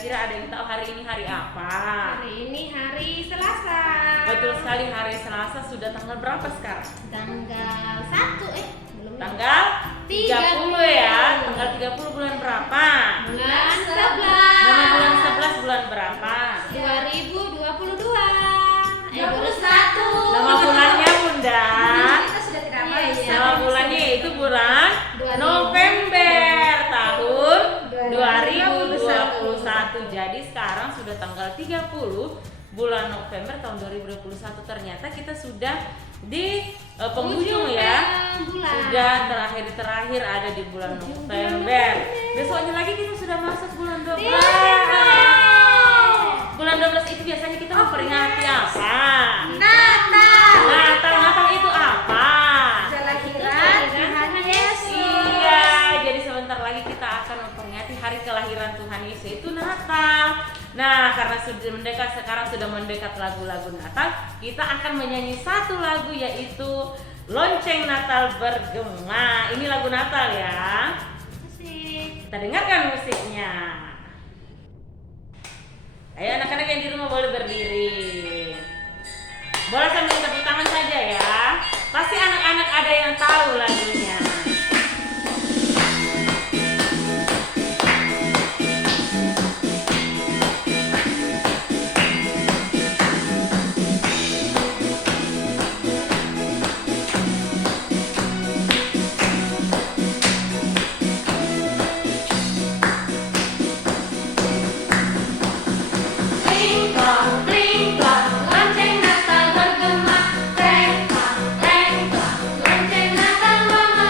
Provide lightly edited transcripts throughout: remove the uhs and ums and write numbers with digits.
kira-kira ada yang tahu hari ini hari apa? Hari ini hari Selasa. Betul sekali, hari Selasa. Sudah tanggal berapa sekarang? Tanggal 1 belum. Tanggal 30 ya. Tanggal 30 bulan berapa? Bulan 11. Nama bulan 11 bulan berapa? 2022. 21. Nama bulannya Bunda. Kita sudah tidak apa ya. Nama bulannya itu bulan November tahun 2021. Jadi sekarang sudah tanggal 30 bulan November tahun 2021. Ternyata kita sudah di penghujung ya. Sudah terakhir ada di bulan November. Besoknya lagi kita sudah masuk bulan 12. Bulan 12 itu biasanya kita memperingati apa? Natal itu apa? Kelahiran Tuhan Yesus. Iya, jadi sebentar lagi kita akan memperingati hari kelahiran Tuhan Yesus, itu Natal. Nah, karena sekarang sudah mendekat lagu-lagu Natal, kita akan menyanyi satu lagu yaitu Lonceng Natal Bergema. Ini lagu Natal ya. Musik. Kita dengarkan musiknya. Ayo anak-anak yang di rumah boleh berdiri. Boleh sambil tepuk tangan saja ya. Pasti anak-anak ada yang tahu lagunya. Lonceng Natal bergema, teng teng, lonceng Natal mama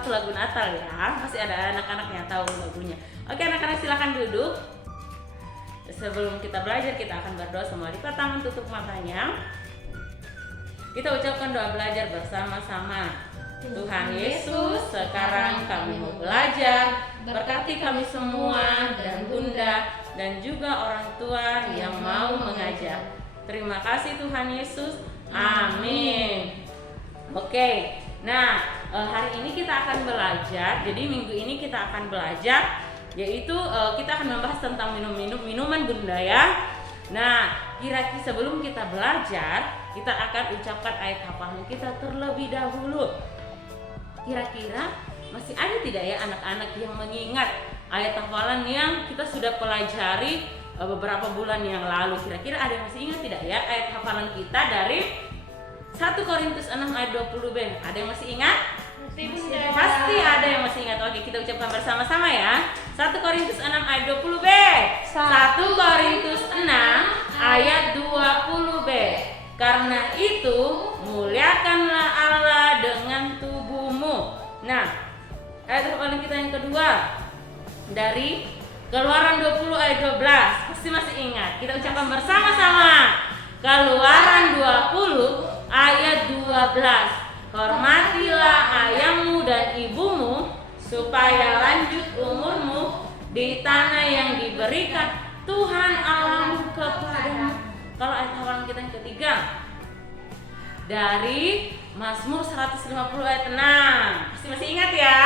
satu lagu Natal ya. Masih ada anak-anak yang tahu lagunya. Oke anak-anak silakan duduk. Sebelum kita belajar kita akan berdoa semua. Lipat tangan, tutup matanya. Kita ucapkan doa belajar bersama-sama. Tuhan Yesus, sekarang kami mau belajar. Berkati kami semua dan Bunda dan juga orang tua yang mau mengajar. Terima kasih Tuhan Yesus. Amin. Oke. Nah, hari ini kita akan belajar. Jadi minggu ini kita akan belajar, yaitu kita akan membahas tentang minuman Bunda ya. Nah, kira-kira sebelum kita belajar, kita akan ucapkan ayat hafalan kita terlebih dahulu. Kira-kira masih ada tidak ya anak-anak yang mengingat ayat hafalan yang kita sudah pelajari beberapa bulan yang lalu? Kira-kira ada yang masih ingat tidak ya ayat hafalan kita dari 1 Korintus 6 ayat 20b? Ada yang masih ingat? Pasti ada yang masih ingat. Oke, kita ucapkan bersama-sama ya. 1 Korintus 6 ayat 20b. 1 Korintus 6 ayat 20b. Karena itu muliakanlah Allah dengan tubuhmu. Nah, ayat hafalan kita yang kedua dari Keluaran 20 ayat 12. Pasti masih ingat. Kita ucapkan bersama-sama. Keluaran 20 ayat 12. Hormatilah ayahmu dan ibumu supaya lanjut umurmu di tanah yang diberikan Tuhan Allahmu kepadamu. Kalau ayat hafalan kita yang ketiga dari Mazmur 150 ayat 6. Pasti masih ingat ya?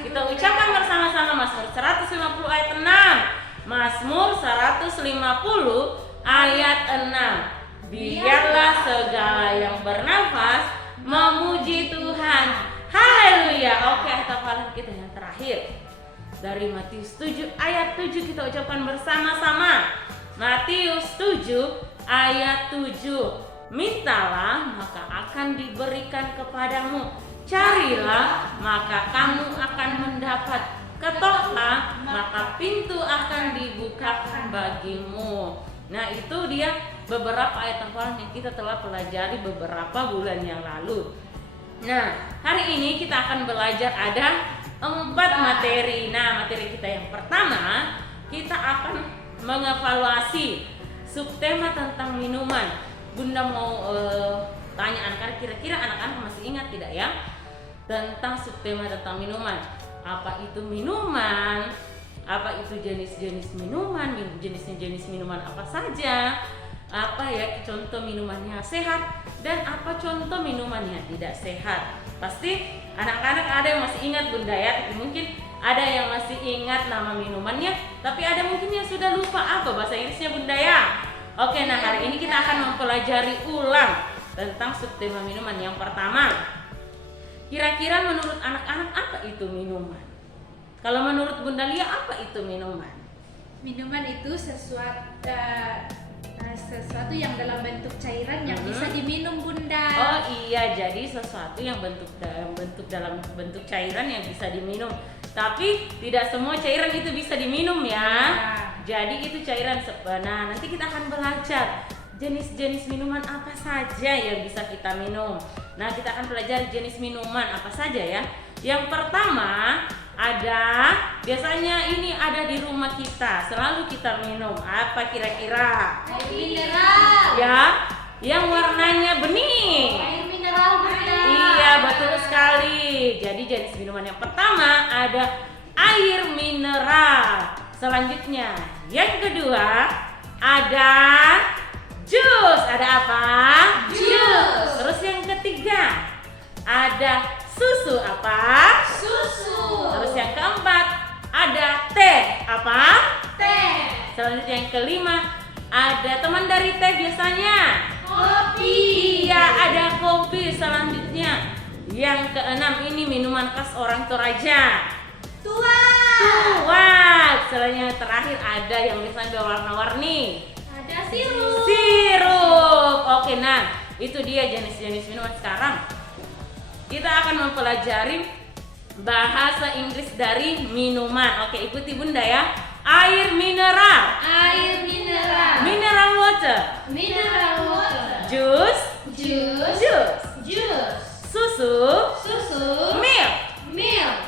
Kita ucapkan bersama-sama Mazmur 150 ayat 6. Mazmur 150 ayat 6. Biarlah segala yang bernafas memuji Tuhan. Haleluya. Oke, ayat hafalan kita yang terakhir dari Matius 7 ayat 7 kita ucapkan bersama-sama. Matius 7 ayat 7. Mintalah maka akan diberikan kepadamu. Carilah maka kamu akan mendapat. Ketoklah maka pintu akan dibukakan bagimu. Nah, itu dia beberapa ayat hafalan yang kita telah pelajari beberapa bulan yang lalu. Nah, hari ini kita akan belajar ada 4 materi. Nah, materi kita yang pertama, kita akan mengevaluasi subtema tentang minuman. Bunda mau tanya anak-anak, kira-kira anak-anak masih ingat tidak ya tentang subtema tentang minuman? Apa itu minuman? Apa itu jenis-jenis minuman? Jenis-jenis minuman apa saja? Apa ya contoh minuman yang sehat dan apa contoh minuman yang tidak sehat? Pasti anak-anak ada yang masih ingat Bunda ya, tapi mungkin ada yang masih ingat nama minumannya, tapi ada mungkin yang sudah lupa apa bahasa Inggrisnya Bunda ya. Oke, nah hari ini kita akan mempelajari ulang tentang subtema minuman. Yang pertama, kira-kira menurut anak-anak apa itu minuman? Kalau menurut Bunda Lia apa itu minuman? Minuman itu sesuatu yang dalam bentuk cairan yang bisa diminum Bunda. Oh iya, jadi sesuatu yang dalam bentuk cairan yang bisa diminum. Tapi tidak semua cairan itu bisa diminum ya. Jadi itu cairan sebenarnya. Nanti kita akan belajar jenis-jenis minuman apa saja yang bisa kita minum. Nah, kita akan pelajari jenis minuman apa saja ya. Yang pertama ada, biasanya ini ada di rumah kita, selalu kita minum. Apa kira-kira? Air mineral. Ya, yang warnanya bening. Air mineral Bunda. Iya, betul sekali. Jadi jenis minuman yang pertama ada air mineral. Selanjutnya, yang kedua ada jus. Ada apa? Jus. Terus yang ketiga ada susu. Apa? Susu. Terus yang keempat ada teh. Apa? Teh. Selanjutnya yang kelima ada teman dari teh biasanya. Kopi. Iya, ada kopi. Selanjutnya yang keenam ini minuman khas orang Toraja. Tuak. Selanjutnya terakhir ada yang biasanya berwarna-warni. Ada sirup. Sirup. Oke, nah itu dia jenis-jenis minuman. Sekarang kita akan mempelajari bahasa Inggris dari minuman. Oke, ikuti Bunda ya. Air mineral. Air mineral. Mineral water. Mineral water. Jus. Jus. Jus. Jus. Susu. Susu. Milk. Milk.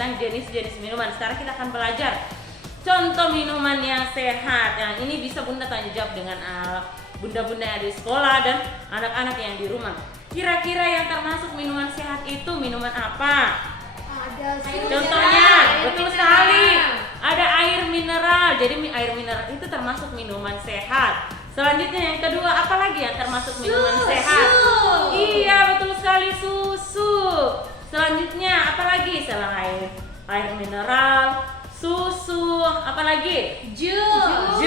tentang jenis-jenis minuman. Sekarang kita akan belajar contoh minuman yang sehat. Yang ini bisa Bunda tanya jawab dengan bunda-bunda yang di sekolah dan anak-anak yang di rumah. Kira-kira yang termasuk minuman sehat itu minuman apa? Ada Contohnya, betul sekali. Ada air mineral. Jadi air mineral itu termasuk minuman sehat. Selanjutnya yang kedua, apa lagi yang termasuk minuman sehat? Iya, betul sekali, susu. Selanjutnya apa lagi selain air mineral, susu, apa lagi? Jus.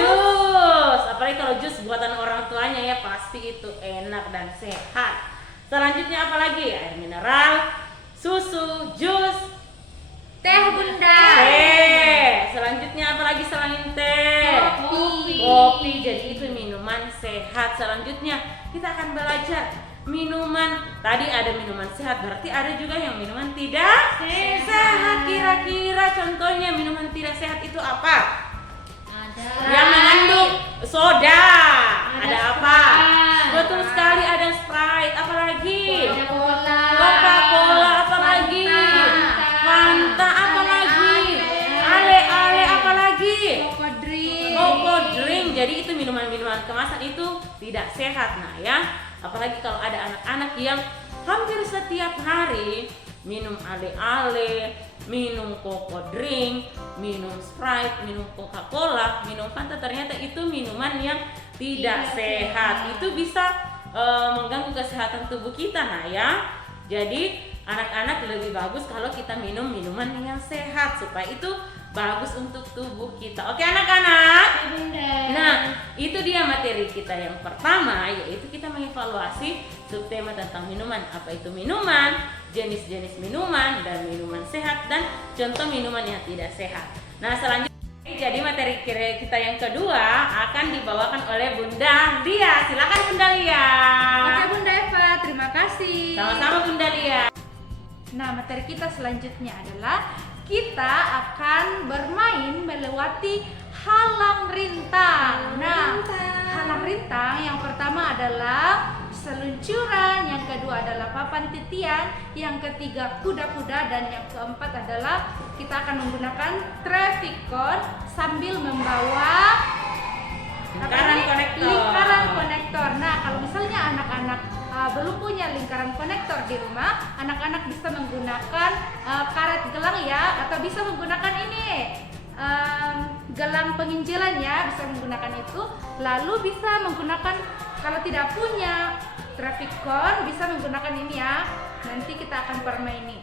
Apalagi kalau jus buatan orang tuanya ya pasti itu enak dan sehat. Selanjutnya apa lagi? Air mineral, susu, jus, teh Bunda. teh. Selanjutnya apa lagi selain teh? Kopi. Jadi itu minuman sehat. Selanjutnya kita akan belajar minuman. Tadi ada minuman sehat, berarti ada juga yang minuman tidak sehat. Kira-kira contohnya minuman tidak sehat itu apa? Ada Yang mengandung soda. Ada apa? Sprite. Betul sekali, ada Sprite. Apa lagi? Coca-Cola, apa lagi? Fanta, apa lagi? Ale, apa lagi? Coco drink. Jadi itu minuman-minuman kemasan itu tidak sehat. Nah ya, apalagi kalau ada anak-anak yang hampir setiap hari minum ale-ale, minum coco drink, minum Sprite, minum Coca-Cola, minum Fanta, ternyata itu minuman yang tidak sehat. Itu bisa mengganggu kesehatan tubuh kita. Nah ya, jadi anak-anak lebih bagus kalau kita minum minuman yang sehat supaya itu bagus untuk tubuh kita. Oke anak-anak? Nah, itu dia materi kita yang pertama, yaitu kita mengevaluasi subtema tentang minuman. Apa itu minuman, jenis-jenis minuman, dan minuman sehat, dan contoh minuman yang tidak sehat. Nah, selanjutnya jadi materi kita yang kedua akan dibawakan oleh Bunda Lia. Silakan Bunda Lia. Oke Bunda Eva, terima kasih. Sama-sama Bunda Lia. Nah, materi kita selanjutnya adalah kita akan bermain melewati halang rintang. Nah, halang rintang yang pertama adalah seluncuran, yang kedua adalah papan titian, yang ketiga kuda-kuda, dan yang keempat adalah kita akan menggunakan traffic cone sambil membawa lingkaran konektor. Nah, kalau misalnya anak-anak belum punya lingkaran konektor di rumah, anak-anak bisa menggunakan karet gelang ya, atau bisa menggunakan ini gelang penginjilan ya, bisa menggunakan itu. Lalu bisa menggunakan, kalau tidak punya traffic cone, bisa menggunakan ini ya. Nanti kita akan permaini.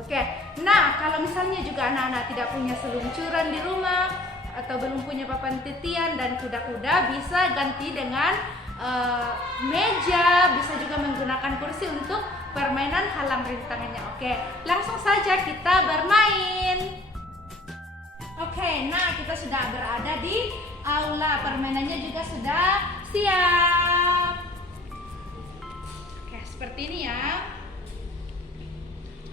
Oke, nah kalau misalnya juga anak-anak tidak punya seluncuran di rumah atau belum punya papan titian dan kuda-kuda, bisa ganti dengan meja, bisa juga menggunakan kursi untuk permainan halang rintangannya. Oke, langsung saja kita bermain. Oke, nah kita sudah berada di aula, permainannya juga sudah siap. Oke, seperti ini ya.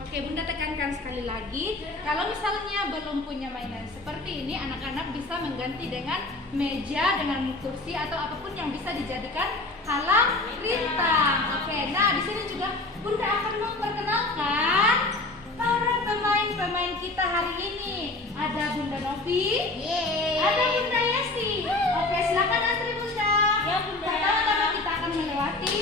Oke, Bunda tekankan sekali lagi, kalau misalnya belum punya mainan seperti ini, anak-anak bisa mengganti dengan meja, dengan kursi, atau apapun yang bisa dijadikan halang rintang. Oke, nah di sini juga Bunda akan memperkenalkan para pemain-pemain kita hari ini. Ada Bunda Novi, ada Bunda Yesi. Oke, silakan antri Bunda. Ya Bunda. Pertama-tama kita akan melewati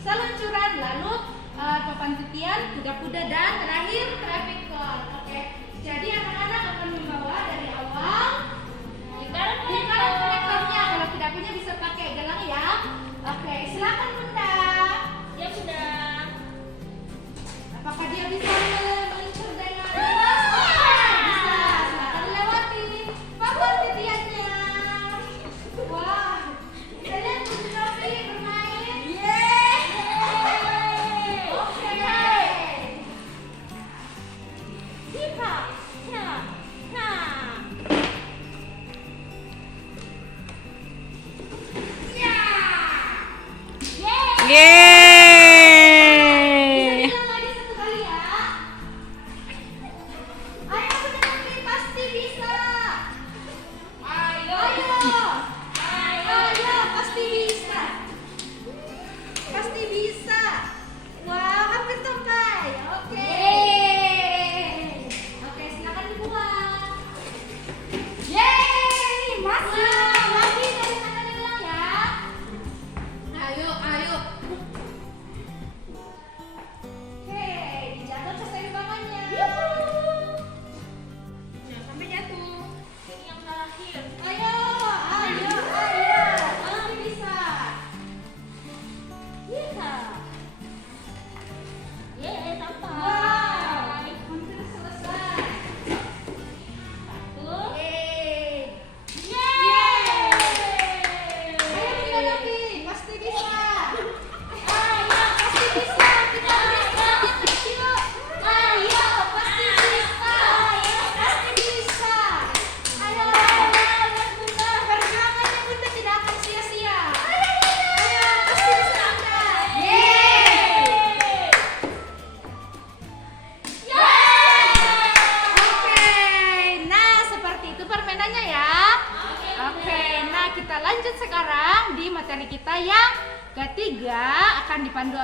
seluncuran, lalu papan titian, kuda-kuda, dan terakhir traffic cone. Oke, jadi anak-anak akan membawa dari awal lingkaran konektornya. Kalau tidak punya bisa pakai gelang ya. Oke, silakan Bunda. Ya Bunda. Apakah dia bisa meluncur dengan bebas? Bisa. Silakan lewati papan titiannya. Wah, kita lihat Bunda Novi bermain. Oke.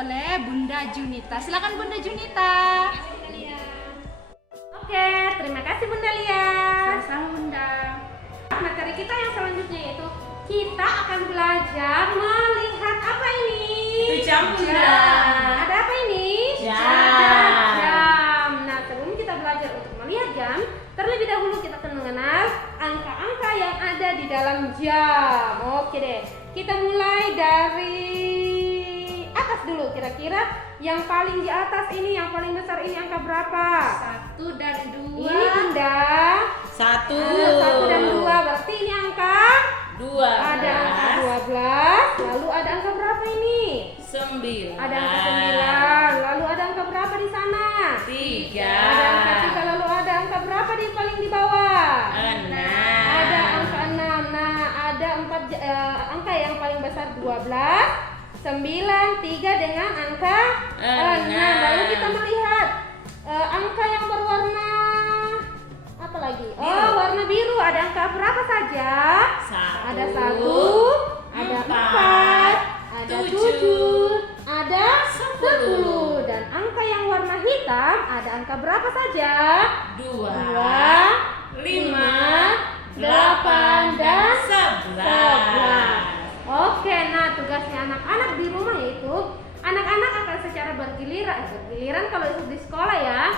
oleh Bunda Junita. Silakan Bunda Junita. Oke, terima kasih Bunda Lia. Sama-sama Bunda. Materi kita yang selanjutnya yaitu kita akan belajar melihat apa ini? Itu jam, Bunda. Ada apa ini? Jam. Ada jam. Nah, sebelum kita belajar untuk melihat jam, terlebih dahulu kita akan mengenal angka-angka yang ada di dalam jam. Oke deh, kita mulai dari atas dulu. Kira-kira yang paling di atas ini, yang paling besar ini angka berapa? 1 dan 2. Ini Bunda. 1. 1 dan 2, berarti ini angka 2. ada angka 12, lalu ada angka berapa ini? 9. Ada angka 9, lalu ada angka berapa di sana? 3. Ada angka 3, lalu ada angka berapa di paling di bawah? 6. Ada angka 6. Nah, ada 4 angka yang paling besar 12, 9, 3 dengan angka 6. Lalu kita melihat angka yang berwarna apa lagi? Oh, Biru. warna biru. Ada angka berapa saja? Ada 1, ada 4, ada 7, ada 10. Dan angka yang warna hitam ada angka berapa saja? 2, 2, 5, 8, dan 11. Oke, nah tugasnya anak-anak di rumah yaitu anak-anak akan secara bergiliran kalau itu di sekolah ya.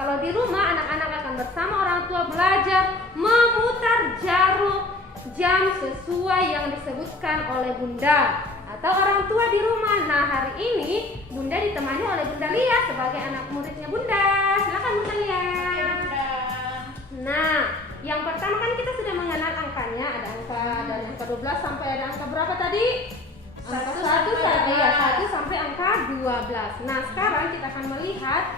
Kalau di rumah anak-anak akan bersama orang tua belajar memutar jarum jam sesuai yang disebutkan oleh Bunda atau orang tua di rumah. Nah, hari ini Bunda ditemani oleh Bunda Lia sebagai anak muridnya Bunda. Silakan Bunda Lia. Nah, yang pertama kan kita sudah mengenal angkanya, ada angka dari angka 12 sampai ada angka berapa tadi? Angka 1 sampai angka 12. Nah, sekarang kita akan melihat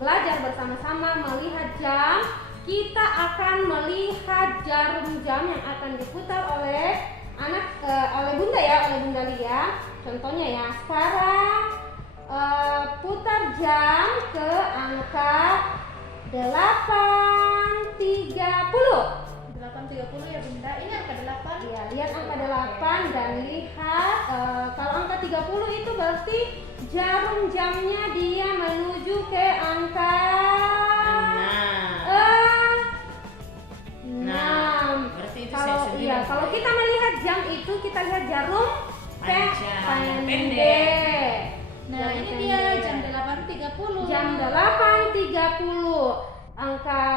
belajar bersama-sama melihat jam. Kita akan melihat jarum jam yang akan diputar oleh oleh Bunda ya, oleh Bunda Lia. Contohnya ya, sekarang putar jam ke angka 8.30. 8.30 ya Bunda. Ini angka 8. Ya, lihat angka 8 dan lihat kalau angka 30 itu berarti jarum jamnya dia menuju ke angka 6. Berarti itu Kalau kita melihat jam itu kita lihat jarum Panjang, pendek. Nah, Jarum ini dia pendek. jam 8.30. Jam 8.30. Angka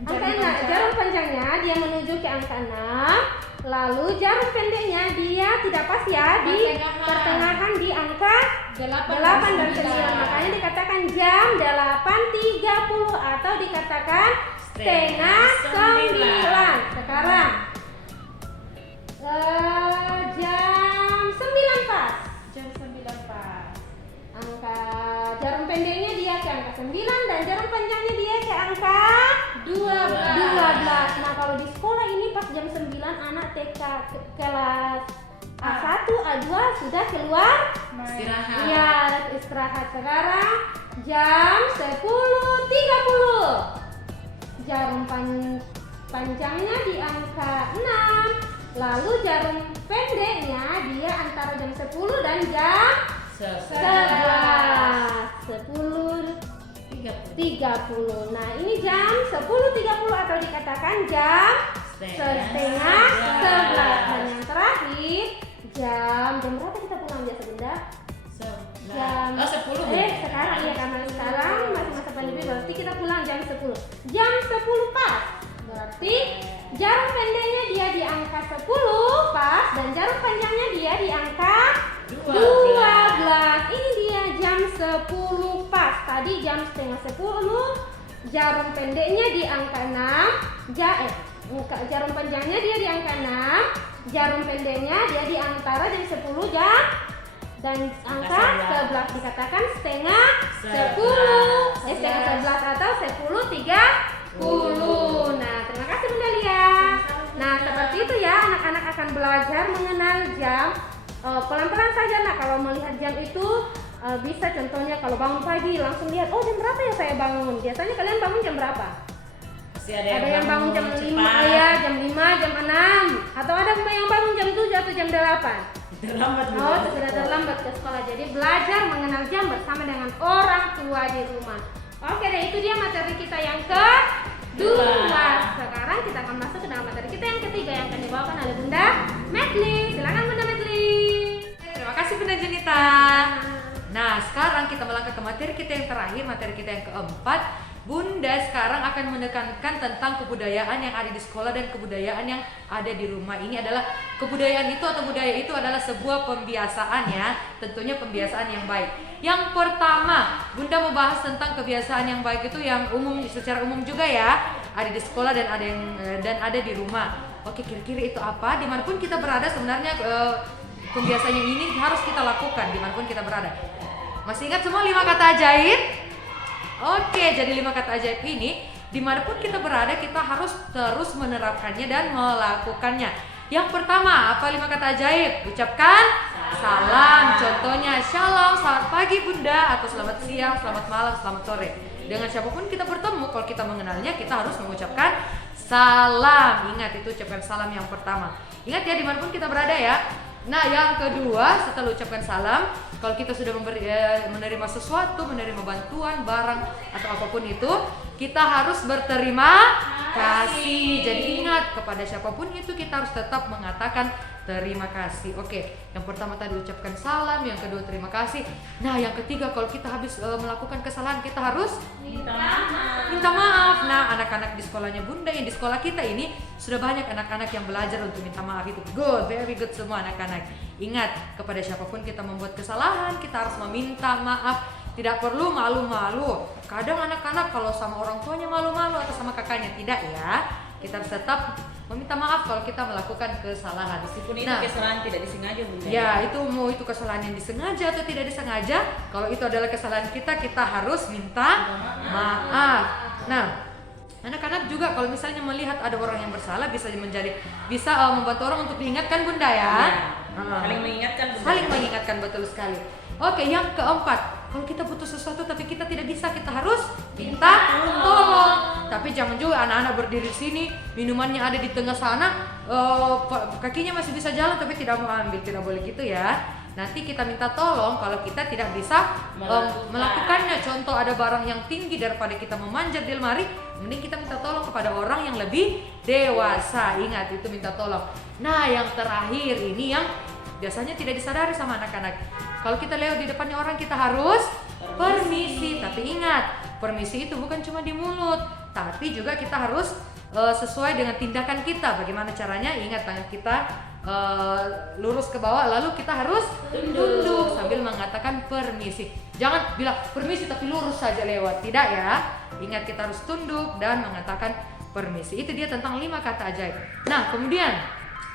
jarum panjangnya dia menuju ke angka 6. Lalu jarum pendeknya dia tidak pas ya di pertengahan di angka 8 dan 9. Makanya dikatakan jam 8.30 atau dikatakan setengah 9. Sekarang jam 9 pas. Jam 9 pas. Angka jarum pendeknya dia ke angka 9 dan jarum panjangnya dia ke angka 12. Nah, kalau di sekolah ini pas jam 9 anak TK kelas A1, A2 sudah keluar Istirahat. ya, istirahat. Sekarang jam 10.30. Jarum panjangnya di angka 6. Lalu jarum pendeknya dia antara jam 10 dan jam 10.30. Nah, ini jam 10.30 atau dikatakan jam setengah 11. Dan yang terakhir jam berapa kita pulang biasa Bunda? Jam 10. Sekarang ya, karena sekarang masih masa pandemi berarti kita pulang jam 10. Jam 10 pas. Berarti jarum pendeknya dia di angka 10 pas dan jarum panjangnya dia di angka 12. Ini dia jam 10 pas. Tadi jam setengah 10, jarum pendeknya di angka 6. Jarum panjangnya dia di angka 6. Jarum pendeknya dia di antara jam 10 jam dan angka 11 dikatakan setengah 10. Setengah 11 atau 10.30. Nah, terima kasih Bunda Lia. Nah, seperti itu ya, anak-anak akan belajar mengenal jam. Pelan-pelan saja. Nah, kalau melihat jam itu bisa contohnya kalau bangun pagi langsung lihat, oh jam berapa ya saya bangun. Biasanya kalian bangun jam berapa? Ada yang bangun jam 5 ya, jam 5, jam 6. Atau ada yang bangun jam 7 atau jam 8. Terlambat. Oh, sudah terlambat ke sekolah. Jadi belajar mengenal jam bersama dengan orang tua di rumah. Oke deh, itu dia materi kita yang kedua. Sekarang kita akan masuk ke dalam materi kita yang ketiga yang akan dibawakan oleh Bunda Medli. Silakan Bunda Medli. Terima kasih Bunda Junita. Nah, sekarang kita melangkah ke materi kita yang terakhir, materi kita yang keempat. Bunda sekarang akan menekankan tentang kebudayaan yang ada di sekolah dan kebudayaan yang ada di rumah. Ini adalah kebudayaan itu atau budaya itu adalah sebuah pembiasaan ya, tentunya pembiasaan yang baik. Yang pertama, Bunda mau bahas tentang kebiasaan yang baik itu yang umum, secara umum juga ya, ada di sekolah dan ada di rumah. Oke, kira-kira itu apa? Dimanapun kita berada sebenarnya pembiasaan yang ini harus kita lakukan dimanapun kita berada. Masih ingat semua 5 kata ajaib? Oke, jadi 5 kata ajaib ini dimanapun kita berada kita harus terus menerapkannya dan melakukannya. Yang pertama, apa 5 kata ajaib? Ucapkan salam. Contohnya, shalom, selamat pagi Bunda, atau selamat siang, selamat malam, selamat sore. Dengan siapapun kita bertemu, kalau kita mengenalnya kita harus mengucapkan salam. Ingat, itu ucapkan salam yang pertama. Ingat ya, dimanapun kita berada ya. Nah, yang kedua, setelah ucapkan salam, kalau kita sudah menerima sesuatu, menerima bantuan, barang atau apapun itu, kita harus berterima kasih. Jadi ingat, kepada siapapun itu kita harus tetap mengatakan terima kasih. Oke, yang pertama tadi ucapkan salam, yang kedua terima kasih. Nah, yang ketiga, kalau kita habis melakukan kesalahan, kita harus minta maaf. Nah, anak-anak di sekolahnya Bunda, yang di sekolah kita ini sudah banyak anak-anak yang belajar untuk minta maaf. Itu good, very good semua anak-anak. Ingat, kepada siapapun kita membuat kesalahan, kita harus meminta maaf. Tidak perlu malu-malu. Kadang anak-anak kalau sama orang tuanya malu-malu atau sama kakaknya, tidak ya. Kita harus tetap meminta maaf kalau kita melakukan kesalahan. Meskipun itu kesalahan tidak disengaja Bunda. Ya, itu mau itu kesalahan yang disengaja atau tidak disengaja, kalau itu adalah kesalahan kita harus minta maaf. Nah, anak-anak juga kalau misalnya melihat ada orang yang bersalah bisa membantu orang untuk diingatkan Bunda ya. Saling mengingatkan Bunda. Saling mengingatkan, betul sekali. Oke, yang keempat, kalau kita butuh sesuatu tapi kita tidak bisa, kita harus minta tolong. Tapi jangan juga anak-anak berdiri di sini, minumannya ada di tengah sana, kakinya masih bisa jalan tapi tidak mau ambil, tidak boleh gitu ya. Nanti kita minta tolong kalau kita tidak bisa melakukannya. Contoh, ada barang yang tinggi, daripada kita memanjat di lemari, mending kita minta tolong kepada orang yang lebih dewasa. Ingat, itu minta tolong. Nah, yang terakhir ini yang biasanya tidak disadari sama anak-anak. Kalau kita lewat di depannya orang, kita harus permisi. Tapi ingat, permisi itu bukan cuma di mulut, tapi juga kita harus sesuai dengan tindakan kita. Bagaimana caranya? Ingat, tangan kita lurus ke bawah, lalu kita harus tunduk sambil mengatakan permisi. Jangan bilang permisi tapi lurus saja lewat, tidak ya. Ingat, kita harus tunduk dan mengatakan permisi. Itu dia tentang 5 kata ajaib. Nah, kemudian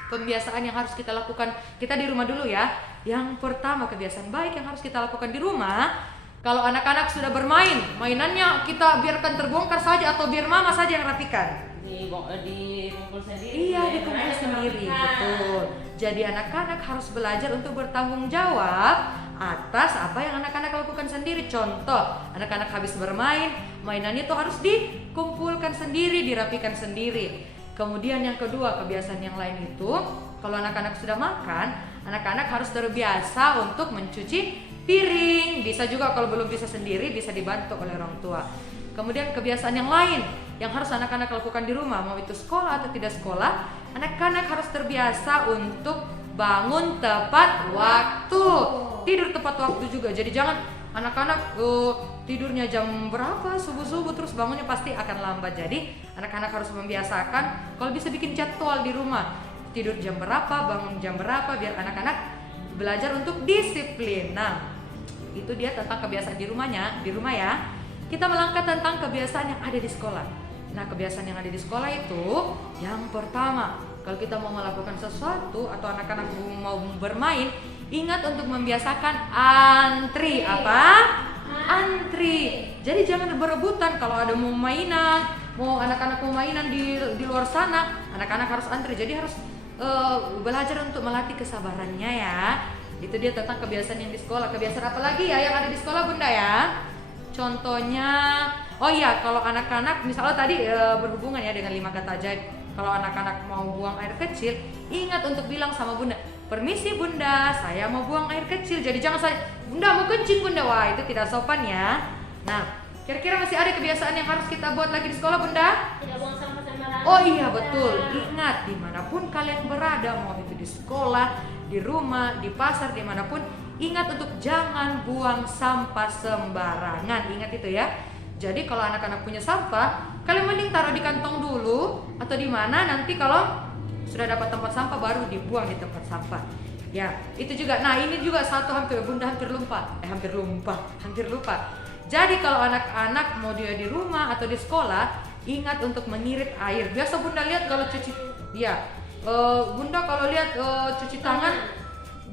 pembiasaan yang harus kita lakukan, kita di rumah dulu ya. Yang pertama, kebiasaan baik yang harus kita lakukan di rumah. Kalau anak-anak sudah bermain, mainannya kita biarkan terbongkar saja atau biar mama saja yang rapikan. Dikumpul sendiri. Iya, dikumpul sendiri, betul. Jadi anak-anak harus belajar untuk bertanggung jawab atas apa yang anak-anak lakukan sendiri. Contoh, anak-anak habis bermain, mainannya itu harus dikumpulkan sendiri, dirapikan sendiri. Kemudian yang kedua, kebiasaan yang lain itu, kalau anak-anak sudah makan, anak-anak harus terbiasa untuk mencuci piring. Bisa juga kalau belum bisa sendiri, bisa dibantu oleh orang tua. Kemudian kebiasaan yang lain yang harus anak-anak lakukan di rumah, mau itu sekolah atau tidak sekolah, anak-anak harus terbiasa untuk bangun tepat waktu. Tidur tepat waktu juga. Jadi jangan anak-anak tidurnya jam berapa, subuh-subuh, terus bangunnya pasti akan lambat. Jadi anak-anak harus membiasakan kalau bisa bikin jadwal di rumah, tidur jam berapa, bangun jam berapa, biar anak-anak belajar untuk disiplin. Nah, itu dia tentang kebiasaan di rumah ya. Kita melangkah tentang kebiasaan yang ada di sekolah. Nah, kebiasaan yang ada di sekolah itu, yang pertama, kalau kita mau melakukan sesuatu atau anak-anak mau bermain, ingat untuk membiasakan antri. Apa? Antri. Jadi jangan berebutan. Kalau ada anak-anak mau mainan di luar sana, anak-anak harus antri. Jadi harus belajar untuk melatih kesabarannya ya. Itu dia tentang kebiasaan yang di sekolah. Kebiasaan apa lagi ya yang ada di sekolah Bunda ya? Contohnya, oh iya, kalau anak-anak misalnya tadi berhubungan ya dengan 5 kata ajaib. Kalau anak-anak mau buang air kecil, ingat untuk bilang sama Bunda, permisi bunda, saya mau buang air kecil. Jadi jangan saya, bunda mau kencing bunda, wah itu tidak sopan ya. Nah, kira-kira masih ada kebiasaan yang harus kita buat lagi di sekolah bunda? Tidak buang sampah sembarangan. Oh iya betul, ingat dimanapun kalian berada, mau itu di sekolah, di rumah, di pasar, dimanapun, ingat untuk jangan buang sampah sembarangan. Ingat itu ya. Jadi kalau anak-anak punya sampah, kalian mending taruh di kantong dulu atau di mana, nanti kalau sudah dapat tempat sampah baru dibuang di tempat sampah. Ya, itu juga. Nah, ini juga satu bunda hampir lupa. Hampir lupa. Jadi kalau anak-anak mau dia di rumah atau di sekolah, ingat untuk mengirit air. Biasa bunda lihat kalau cuci, ya, bunda kalau lihat cuci tangan,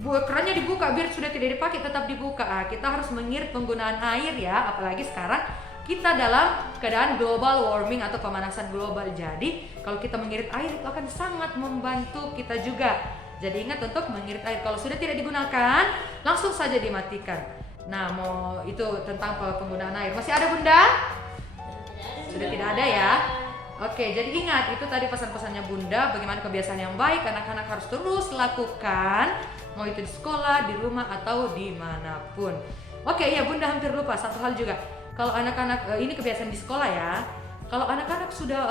kerannya dibuka biar sudah tidak dipakai tetap dibuka. Kita harus mengirit penggunaan air ya, apalagi sekarang kita dalam keadaan global warming atau pemanasan global. Jadi kalau kita mengirit air itu akan sangat membantu kita juga. Jadi ingat untuk mengirit air. Kalau sudah tidak digunakan, langsung saja dimatikan. Nah, mau itu tentang penggunaan air. Masih ada bunda? Sudah tidak ada ya. Oke, jadi ingat itu tadi pesan-pesannya bunda. Bagaimana kebiasaan yang baik anak-anak harus terus lakukan, mau itu di sekolah, di rumah atau dimanapun. Oke, ya bunda hampir lupa satu hal juga. Kalau anak-anak ini kebiasaan di sekolah ya. Kalau anak-anak sudah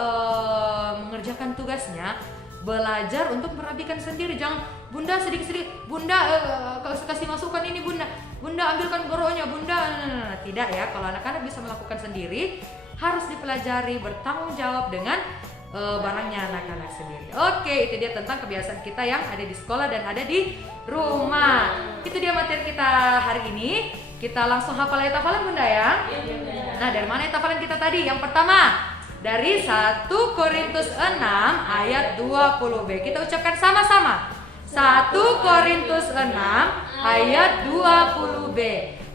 mengerjakan tugasnya, belajar untuk merapikan sendiri. Jangan bunda sedikit-sedikit, bunda kasih masukan ini bunda ambilkan goronya bunda. Tidak ya, kalau anak-anak bisa melakukan sendiri, harus dipelajari, bertanggung jawab dengan barangnya anak-anak sendiri. Oke, itu dia tentang kebiasaan kita yang ada di sekolah dan ada di rumah. Itu dia materi kita hari ini. Kita langsung hafal ayat hafalan bunda ya. Nah, dari mana ayat hafalan kita tadi? Yang pertama dari 1 Korintus 6 ayat 20b. Kita ucapkan sama-sama. 1 Korintus 6 ayat 20b.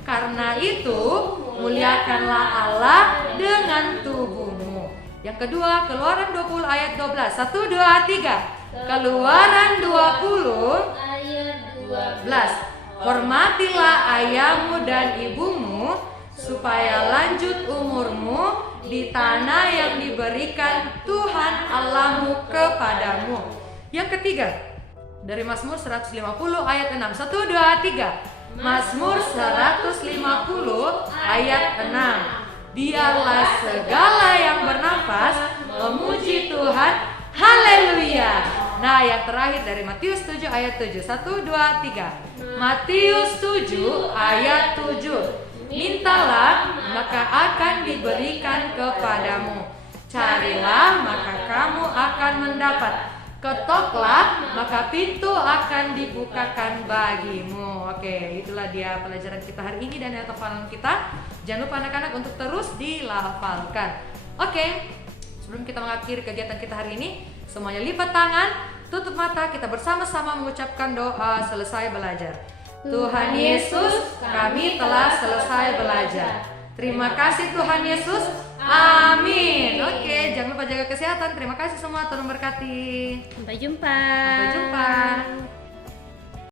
Karena itu muliakanlah Allah dengan tubuhmu. Yang kedua, Keluaran 20 ayat 12. 1, 2, 3. Keluaran 20 ayat 12. Hormatilah ayahmu dan ibumu, supaya lanjut umurmu di tanah yang diberikan Tuhan Allahmu kepadamu. Yang ketiga, dari Mazmur 150 ayat 6. 1, 2, 3. Mazmur 150 ayat 6. Biarlah segala yang bernafas memuji Tuhan. Haleluya. Nah, yang terakhir dari Matius 7 ayat 7. 1, 2, 3. Matius 7 ayat 7. Mintalah, maka akan diberikan kepadamu. Carilah, maka kamu akan mendapat. Ketoklah, maka pintu akan dibukakan bagimu. Oke, itulah dia pelajaran kita hari ini dan hafalan kita. Jangan lupa anak-anak untuk terus dilafalkan. Oke, sebelum kita mengakhiri kegiatan kita hari ini, semuanya lipat tangan, tutup mata, kita bersama-sama mengucapkan doa selesai belajar. Tuhan Yesus, kami telah selesai belajar. Terima kasih Tuhan Yesus. Amin. Oke, jangan lupa jaga kesehatan. Terima kasih semua, Tuhan memberkati. Sampai jumpa. Sampai jumpa.